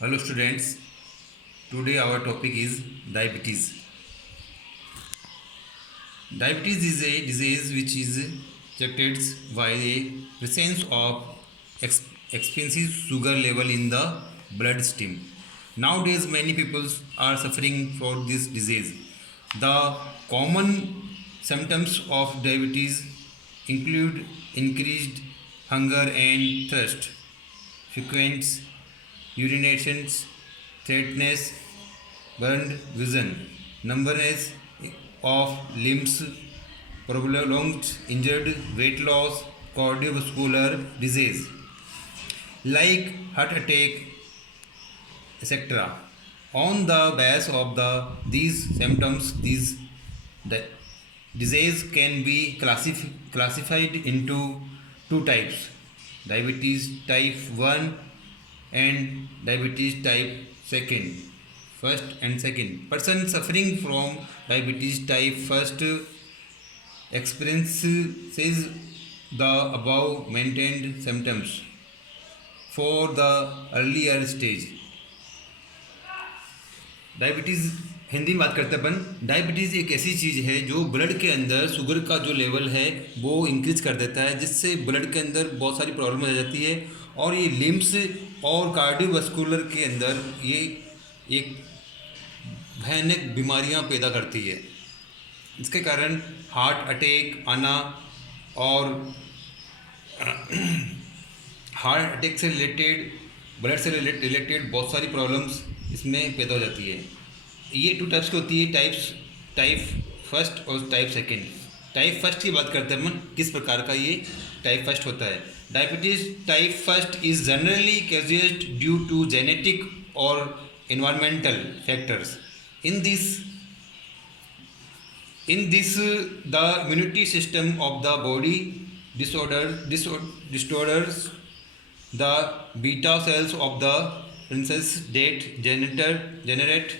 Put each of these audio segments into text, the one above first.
Hello students, today our topic is diabetes. Diabetes is a disease which is characterized by a presence of expensive sugar level in the bloodstream. Nowadays many people are suffering for this disease. The common symptoms of diabetes include increased hunger and thirst, frequent urinations, tiredness, burned vision, numbness of limbs, prolonged injured weight loss, cardiovascular disease like heart attack, etc. On the basis of these symptoms, the disease can be classified into two types: diabetes type 1 and diabetes type 2. First and second. Person suffering from diabetes type 1 experiences the above maintained symptoms for the earlier stage. Diabetes Hindi में बात करते हैं अपन। Diabetes एक ऐसी चीज़ है जो blood के अंदर शुगर का जो लेवल है वो इंक्रीज कर देता है, जिससे ब्लड के अंदर बहुत सारी प्रॉब्लम आ जाती है और ये लिम्स और कार्डियोवास्कुलर के अंदर ये एक भयानक बीमारियां पैदा करती है। इसके कारण हार्ट अटैक आना और हार्ट अटैक से रिलेटेड, ब्लड से रिलेटेड बहुत सारी प्रॉब्लम्स इसमें पैदा हो जाती है। ये टू टाइप्स की होती है, टाइप फर्स्ट और टाइप सेकेंड। टाइप फर्स्ट की बात करते हैं हम, किस प्रकार का ये टाइप फर्स्ट होता है। Diabetes type first is generally casual due to genetic और environmental factors. In this the immunity system of the body disorders the beta cells of the princess that generate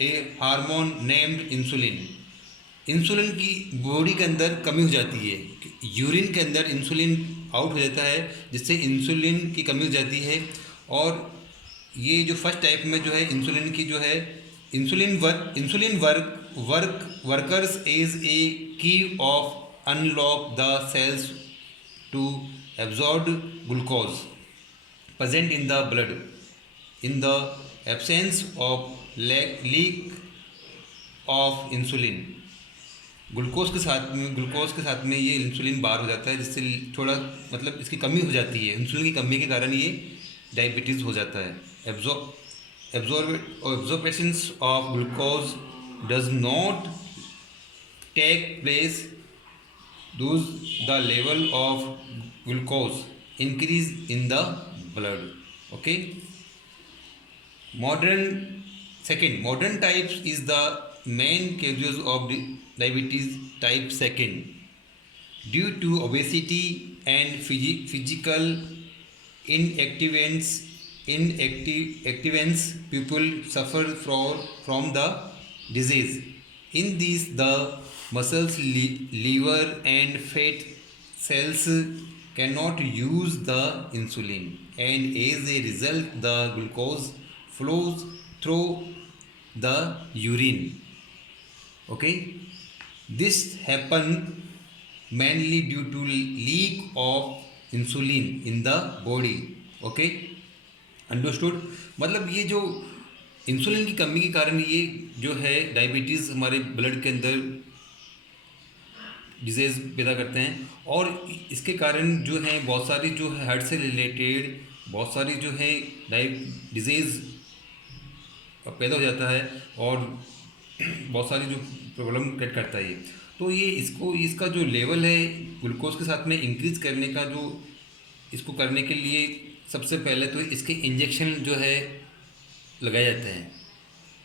a hormone named insulin. Insulin की body के अंदर कमी हो जाती है, urine के अंदर इंसुलिन आउट हो जाता है, जिससे इंसुलिन की कमी हो जाती है। और ये जो फर्स्ट टाइप में जो है इंसुलिन की जो है insulin workers is a key of unlock the cells to absorb glucose present in the blood in the absence of leak of insulin. Glucose के साथ में ये इंसुलिन बाहर हो जाता है, जिससे थोड़ा मतलब इसकी कमी हो जाती है। इंसुलिन की कमी के कारण ये डायबिटीज़ हो जाता है। Absorption of glucose does not take place, thus the level of glucose increase in the blood. Okay. Modern types is the main causes of diabetes type 2. Due to obesity and physical inactivance, people suffer from the disease. In this, the muscles, liver and fat cells cannot use the insulin, and as a result the glucose flows through the urine. Okay, this happen mainly due to leak of insulin in the body. Okay, understood. मतलब ये जो insulin की कमी के कारण ये जो है डायबिटीज़ हमारे ब्लड के अंदर डिजीज़ पैदा करते हैं, और इसके कारण जो है बहुत सारी जो है हार्ट से रिलेटेड बहुत सारी जो है डिजीज़ पैदा हो जाता है और बहुत सारी जो प्रॉब्लम क्रिएट करता है ये। तो ये इसका जो लेवल है ग्लूकोज के साथ में इंक्रीज़ करने का, जो इसको करने के लिए सबसे पहले तो इसके इंजेक्शन जो है लगाए जाते हैं,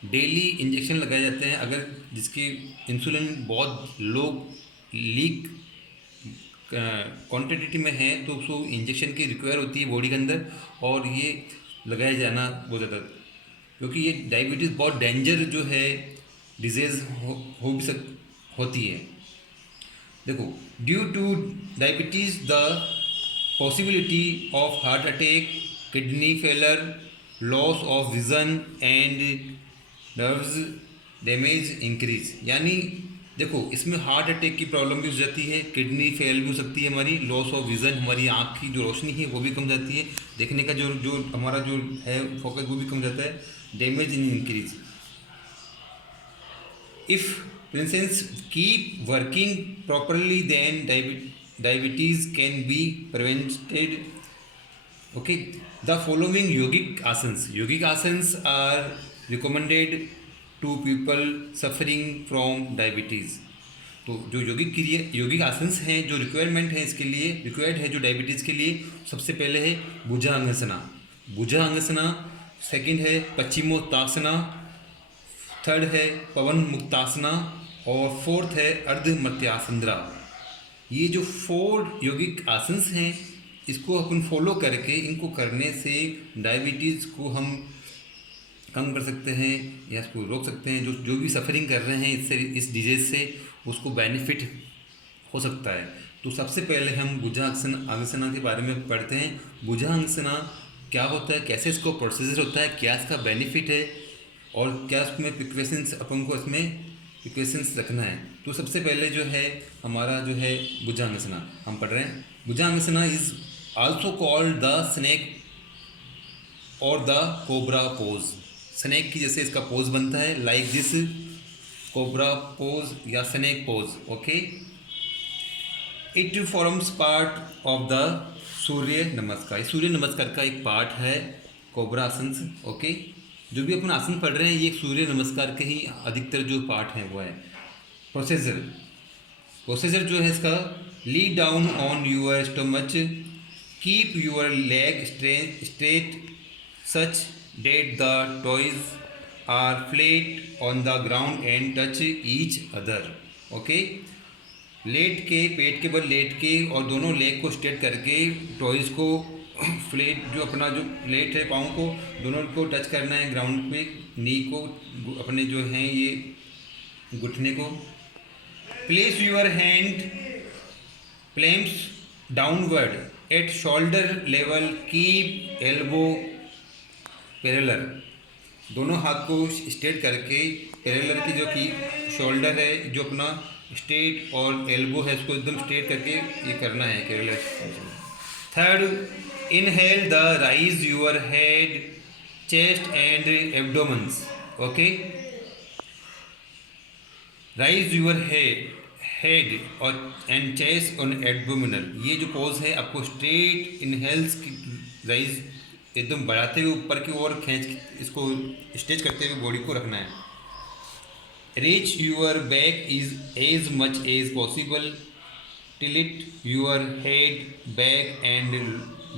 डेली इंजेक्शन लगाए जाते हैं। अगर जिसकी इंसुलिन बहुत लो लीक क्वांटिटी में है तो उसको इंजेक्शन की रिक्वायर होती है बॉडी के अंदर, और ये लगाया जाना बहुत ज़्यादा, क्योंकि ये डायबिटीज़ बहुत डेंजर जो है डिजीज़ हो भी होती है। देखो, due two diabetes the possibility of heart attack, kidney failure loss of vision and nerves damage increase. यानी देखो इसमें हार्ट अटैक की प्रॉब्लम भी हो जाती है, किडनी फेल भी हो सकती है हमारी, लॉस ऑफ विजन, हमारी आँख की जो रोशनी है वो भी कम जाती है, देखने का जो जो हमारा जो है फोकस वो भी कम जाता है, damage in increase. If princess keep working properly, then diabetes can be prevented. Okay, the following yogic asanas are recommended to people suffering from diabetes. तो जो योगिक आसन्स हैं, जो रिक्वायरमेंट है इसके लिए, रिक्वायर्ड है जो डायबिटीज़ के लिए, सबसे पहले है भुजंगासना, सेकंड है पश्चिमोत्तासना, थर्ड है पवन मुक्तासना और फोर्थ है अर्धमर्त्यासंद्रा। ये जो 4 योगिक आसन्स हैं इसको अपन फॉलो करके, इनको करने से डायबिटीज़ को हम कम कर सकते हैं या इसको रोक सकते हैं। जो भी सफरिंग कर रहे हैं इससे, इस डिजीज़ से, उसको बेनिफिट हो सकता है। तो सबसे पहले हम भुजंगासना के बारे में पढ़ते हैं। भुजंगासना क्या होता है, कैसे इसको प्रोसीजर होता है, क्या इसका बेनिफिट है और क्या उसमें प्रिकॉशंस अपन को इसमें प्रिकॉशंस रखना है। तो सबसे पहले जो है हमारा जो है भुजंगासना हम पढ़ रहे हैं। Bhujangasana is also called the snake और द कोबरा पोज। स्नेक की जैसे इसका पोज बनता है, लाइक दिस कोबरा पोज या snake pose. Okay, it forms part of the Surya Namaskar. Surya नमस्कार का एक पार्ट है कोबरा आसन। ओके, जो भी अपन आसन पढ़ रहे हैं ये सूर्य नमस्कार के ही अधिकतर जो पार्ट है वो है। प्रोसीजर जो है इसका, lie down on your stomach, keep your leg straight such that the toes are flat on the ground and touch each other. Okay, लेट के, पेट के बल लेट के और दोनों लेग को स्ट्रेट करके टॉयज को फ्लैट, जो अपना जो फ्लैट है पाँव को, दोनों को टच करना है ग्राउंड पे, नी को, अपने जो हैं ये घुटने को। Place your hand palms downward at shoulder level, keep elbow parallel. दोनों हाथ को स्ट्रेट करके पैरेलल की जो कि शोल्डर है जो अपना स्ट्रेट और एल्बो है इसको एकदम स्ट्रेट करके ये करना है parallel. Third, inhale the raise your head, chest and abdomens. Okay, raise your head और एंड चेस्ट ऑन एब्डोमिनल। ये जो पोज है आपको स्ट्रेट इनहेल्स की राइज एकदम बढ़ाते हुए ऊपर की ओर खींच, इसको स्ट्रेच करते हुए बॉडी को रखना है। Reach your back is as much as possible, tilt your head back and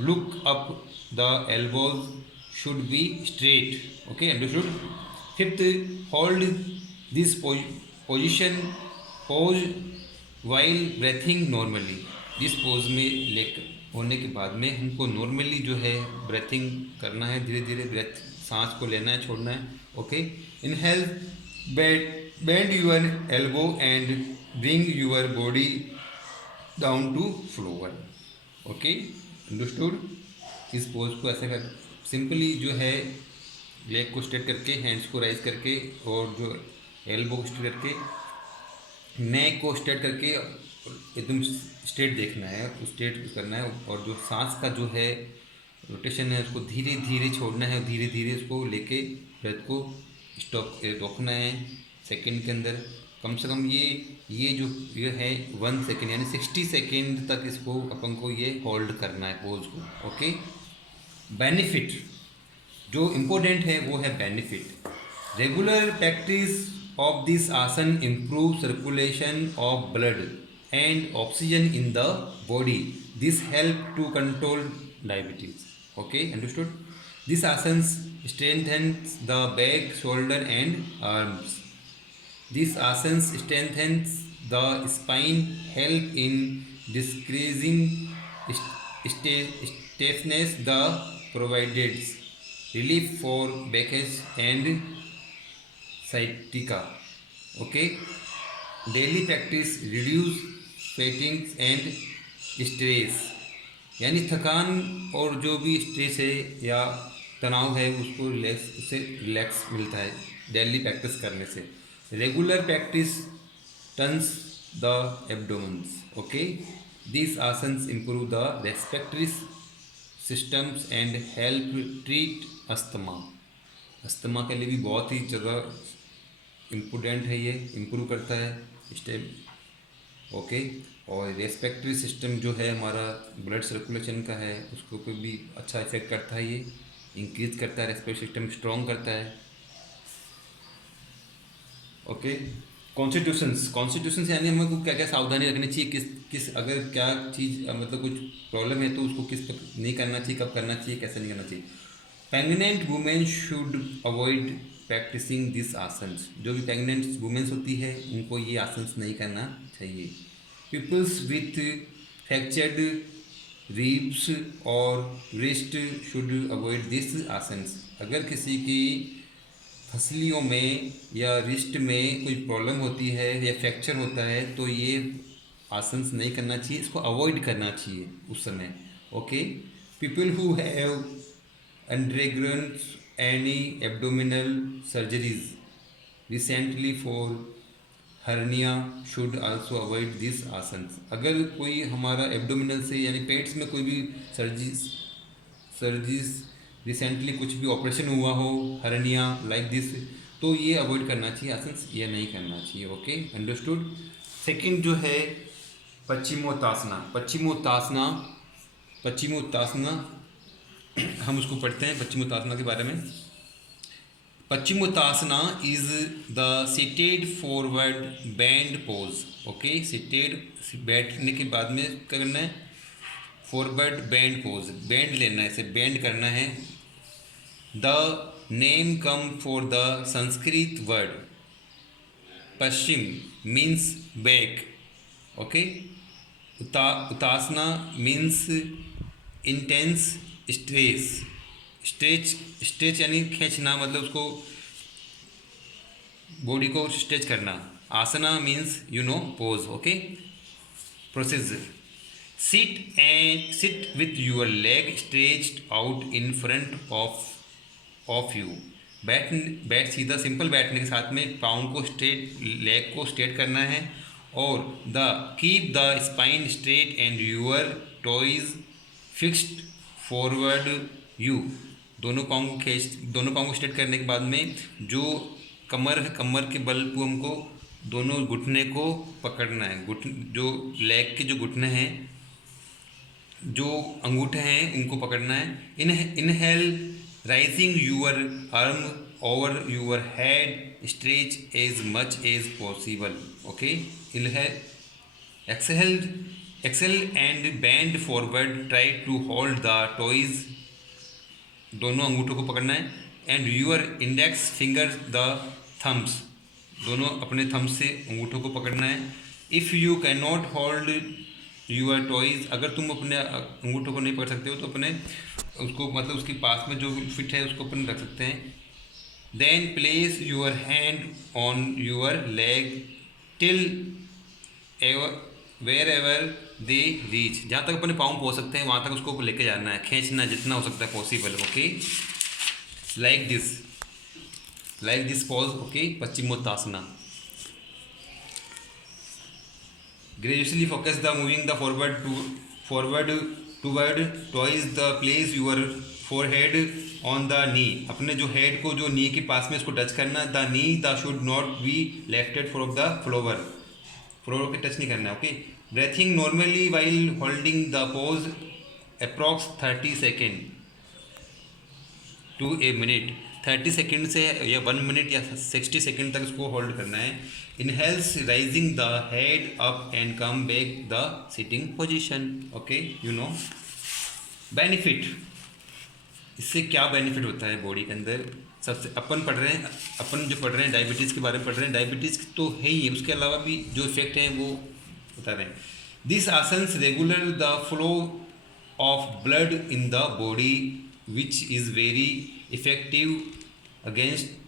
look up, the elbows should be straight. Okay, understood? Fifth, hold this pose while breathing normally. इस pose में लेकर होने के बाद में हमको नॉर्मली जो है ब्रेथिंग करना है, धीरे धीरे ब्रेथ सांस को लेना है, छोड़ना है। Okay, inhale, bend your elbow and bring your body down to floor. Okay, understood? इस पोज को ऐसे कर, सिंपली जो है लेग को स्ट्रेट करके, हैंड्स को राइज करके और जो एल्बो को स्ट्रेट करके, नेक को स्ट्रेट करके एकदम स्ट्रेट देखना है, स्ट्रेट करना है और जो सांस का जो है रोटेशन है उसको धीरे धीरे छोड़ना है, धीरे धीरे उसको लेके ब्रेथ को स्टॉप रोकना है सेकंड के अंदर। कम से कम ये जो ये है 1 सेकेंड यानी 60 सेकेंड तक इसको अपन को ये होल्ड करना है पोज को। ओके, बेनिफिट जो इम्पोर्टेंट है वो है benefit. Regular practice of this asana improve circulation of blood and oxygen in the body, this help to control diabetes. Okay, understood? This asana strengthens the back, shoulder and arms. This asana strengthens the spine, help in decreasing stiffness, the provides relief for backache and sciatica. Okay, daily practice reduce fatigue and stress, यानी थकान और जो भी stress है या तनाव है उसको रिलैक्स, उससे रिलैक्स मिलता है डेली प्रैक्टिस करने से। Regular practice turns the abdomens, okay. This asanas improve the respiratory systems and help treat asthma. Asthma के लिए भी बहुत ही ज़्यादा इम्पोर्टेंट है, ये इम्प्रूव करता है स्टेप, ओके। और रेस्पिरेटरी सिस्टम जो है हमारा ब्लड सर्कुलेशन का है उसके ऊपर भी अच्छा इफेक्ट करता है, ये इंक्रीज करता है, रेस्पिरेटरी सिस्टम स्ट्रॉन्ग करता है, ओके। कॉन्स्टिट्यूशंस यानी हमें को क्या क्या सावधानी रखनी चाहिए, किस किस अगर क्या चीज़ मतलब कुछ प्रॉब्लम है तो उसको किस नहीं करना चाहिए, कब करना चाहिए, कैसे नहीं करना चाहिए। Pregnant women should avoid practicing this asanas. जो भी प्रेग्नेंट वुमेन्स होती है उनको ये आसन्स नहीं करना चाहिए। पीपल्स विथ फ्रैक्चर्ड रिब्स और wrist should avoid this asanas. अगर किसी की फसलियों में या रिस्ट में कोई प्रॉब्लम होती है या फ्रैक्चर होता है तो ये आसन्स नहीं करना चाहिए, इसको अवॉइड करना चाहिए उस समय, okay. People who have undergone any abdominal surgeries recently for hernia should also avoid this asanas. अगर कोई हमारा एब्डोमिनल से यानी पेट्स में कोई भी सर्जिस रिसेंटली कुछ भी ऑपरेशन हुआ हो, हर्निया लाइक दिस, तो ये अवॉइड करना चाहिए आसन्स, ये नहीं करना चाहिए, ओके, अंडरस्टूड। सेकंड जो है पश्चिमोत्तासना। पश्चिमोत्तासना, पश्चिमोत्तासना हम उसको पढ़ते हैं पश्चिमोत्तासना के बारे में। Paschimottanasana is the seated forward bend pose, okay. Seated बैठने के बाद में क्या करना है, फॉरवर्ड बैंड पोज, बैंड लेना है, इसे बैंड करना है। The name come for the Sanskrit word paschim means back, okay. Uttasana means intense stretch यानी खींचना, मतलब उसको बॉडी को स्ट्रेच करना। Asana means you know pose, okay. Procedure, sit with your leg stretched out in front of you। बैठ सीधा सिंपल बैठने के साथ में पाँव को स्ट्रेट, लेग को स्ट्रेट करना है। और keep the spine straight and your toes fixed forward you. दोनों पाँव को स्ट्रेट करने के बाद में जो कमर के बल को हमको दोनों घुटने को पकड़ना है, जो लेग के जो घुटने हैं, जो अंगूठे हैं उनको पकड़ना है। Inhale raising your arm over your head stretch as much as possible, okay. Exhale and bend forward, try to hold the toes, दोनों अंगूठों को पकड़ना है। And your index finger the thumbs, दोनों अपने थम्स से अंगूठों को पकड़ना है। If you can not hold your toes, अगर तुम अपने अंगूठों को नहीं पकड़ सकते हो तो अपने उसको मतलब उसके पास में जो फिट है उसको अपन रख सकते हैं। Then place your hand on your leg till wherever they reach, जहाँ तक अपने पाँव पहुँच सकते हैं वहाँ तक उसको लेके जाना है, खींचना जितना हो सकता है possible, okay. Like this pose, okay. Paschimottasana. Graciously focus the moving the forward toward towards the place your forehead on the knee। अपने जो हेड को जो नी के पास में इसको टच करना। The knee the should not be lifted from the floor पे touch नहीं करना, okay. Breathing normally while holding the pose approx 30 second to a minute. 30 second से या 1 मिनट या 60 सेकेंड तक इसको होल्ड करना है। Inhales rising the head up and come back the sitting position, okay, you know. Benefit, इससे क्या benefit होता है बॉडी के अंदर। सबसे अपन जो पढ़ रहे हैं डायबिटीज़ के बारे में पढ़ रहे हैं, डायबिटीज़ तो है ही, उसके अलावा भी जो इफेक्ट हैं वो बता रहे हैं। This asanas regular the flow of blood in the body which is very effective against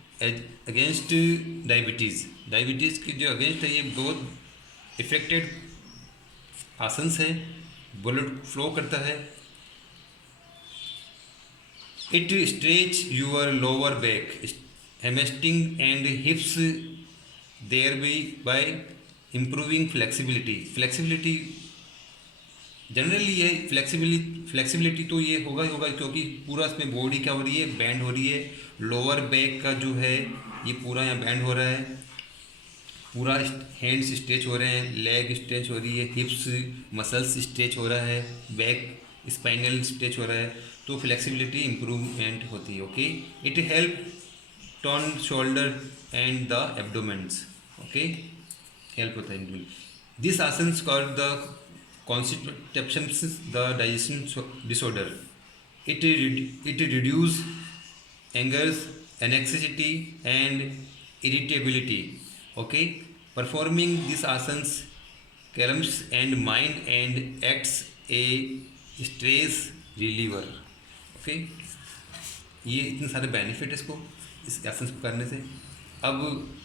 diabetes की जो अगेंस्ट है, ये बहुत इफेक्टेड आसन्स है, ब्लड फ्लो करता है। It stretch your lower back, hamstring and hips, thereby by improving flexibility generally ये flexibility तो ये होगा ही होगा, क्योंकि पूरा इसमें बॉडी क्या हो रही है, बैंड हो रही है। लोअर बैक का जो है ये पूरा यहाँ बैंड हो रहा है, पूरा हैंड्स स्ट्रेच हो रहे हैं, लेग स्ट्रेच हो रही है, हिप्स मसल्स स्ट्रेच हो रहा है, बैक स्पाइनल स्ट्रेच हो रहा है, तो फ्लेक्सिबिलिटी इम्प्रूवमेंट होती है। Okay, it help turn shoulder and the abdomens. Okay, help होता है। This asana's called the constitutions the digestion disorder. It reduce angers, anxiety and irritability. Okay, performing these asanas calms and mind and acts a stress reliever. Okay, ये इतने सारे benefit इसको इस आसन को करने से। अब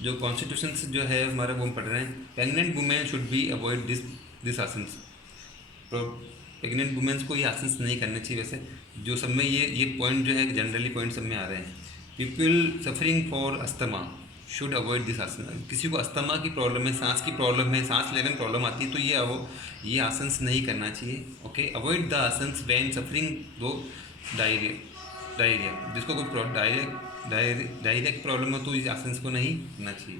जो कॉन्स्टिट्यूशंस जो है हमारा वो हम पढ़ रहे हैं। Pregnant women should be avoid this asanas. Pregnant women's को ये आसन्स नहीं करने चाहिए। वैसे जो सब में ये पॉइंट जो है जनरली पॉइंट सब में आ रहे हैं। People suffering for asthma should avoid this आसन। किसी को अस्थमा की प्रॉब्लम है, सांस की प्रॉब्लम है, सांस लेने में प्रॉब्लम आती है, तो ये आसन्स नहीं करना चाहिए। Okay, avoid the asanas when suffering दो डायरिया। जिसको कोई डायरिया की प्रॉब्लम है तो इस आसन्स को नहीं करना चाहिए।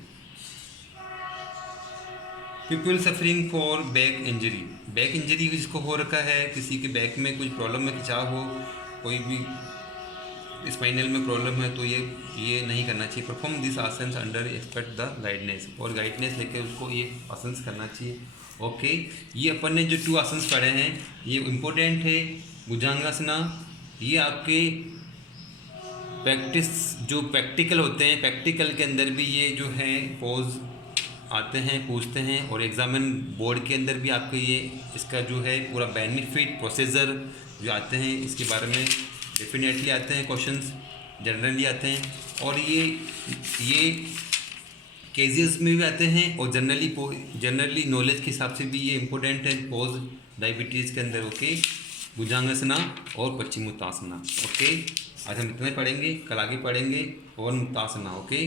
People suffering for back injury जिसको हो रखा है, किसी के बैक में कुछ प्रॉब्लम में खिंचाव हो, कोई भी स्पाइनल में प्रॉब्लम है, तो ये नहीं करना चाहिए। Perform this asanas under expect the guidance, और गाइडनेस लेके उसको ये आसन्स करना चाहिए। ओके, ये अपन ने जो 2 आसन्स पढ़े हैं ये इम्पोर्टेंट है। भुजंगासना ये आपके प्रैक्टिकल होते हैं, प्रैक्टिकल के अंदर भी ये जो है पोज आते हैं, पूछते हैं, और एग्जामिन बोर्ड के अंदर भी आपके ये इसका जो है पूरा बेनिफिट प्रोसीजर जो आते हैं इसके बारे में डेफिनेटली आते हैं, क्वेश्चंस जनरली आते हैं, और ये केसेस में भी आते हैं, और जनरली नॉलेज के हिसाब से भी ये इम्पोर्टेंट है पोज डायबिटीज़ के अंदर। ओके, भुजंगासना और पश्चिमोत्तानासना। ओके, आज हम इतने पढ़ेंगे, कल आगे पढ़ेंगे और मुत्तासना। ओके।